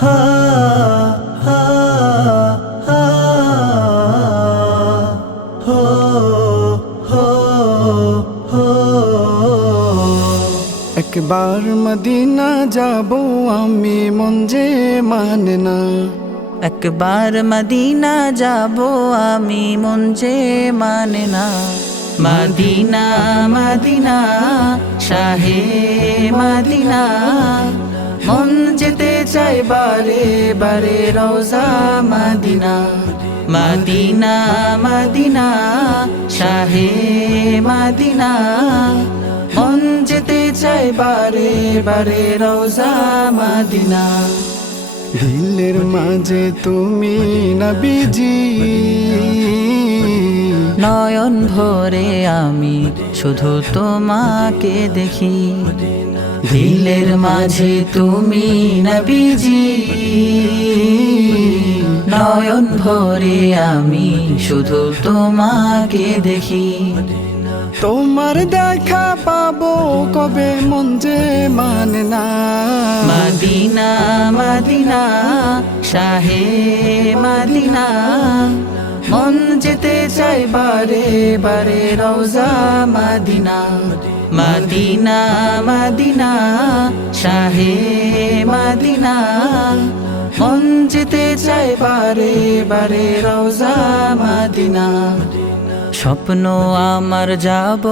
হা হা হা হো হো হো। একবার মদিনা যাব আমি, মন যে মানে না। একবার মদিনা যাব আমি, মন যে মানে না। মদিনা মদিনা শাহে মদিনা, মন যেতে চাই বারে বারে রওজা মদিনা। মদিনা মদিনা শাহে মদিনা, মন যেতে চাই বারে বারে রওজা মদিনা। দিলের মাঝে তুমি নবীজি, নয়ন ভরে আমি শুধু তোমাকে দেখি। দিলের মাঝে তুমি নবীজি, নয়ন ভরে আমি শুধু তোমাকে দেখি। তোমার দেখা পাবো কবে, মন যে মানে না। মদিনা মদিনা শাহে মদিনা, মন যেতে চাই বারে বারে রওজা মদিনা। মদিনা মদিনা শাহে মদিনা, মন যেতে চাই বারে বারে রওজা মদিনা। স্বপ্ন আমার যাব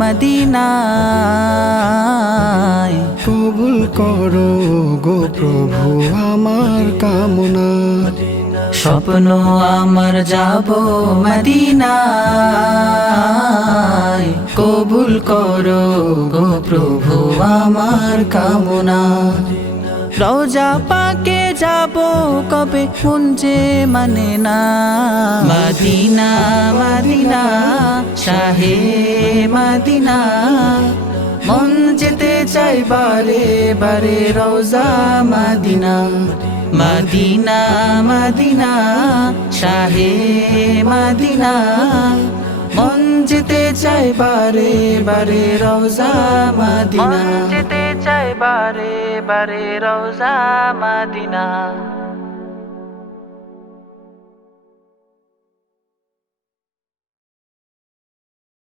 মদিনায়, কবুল করো গো প্রভু আমার কামনা। স্বপ্ন আমার যাব মদিনায়, কবুল করো গো প্রভু আমার কামনা। রওজা পাকে যাব কবে, মন যে মানে না। মদিনা মদিনা শাহে মদিনা, মন যেতে চাই বারে বারে রওজা মদিনা। মদিনা মদিনা শাহে মদিনা, মন যেতে চাই বারে বারে রওজা মদিনা। যেতে চাই বারে বারে রওজা মদিনা।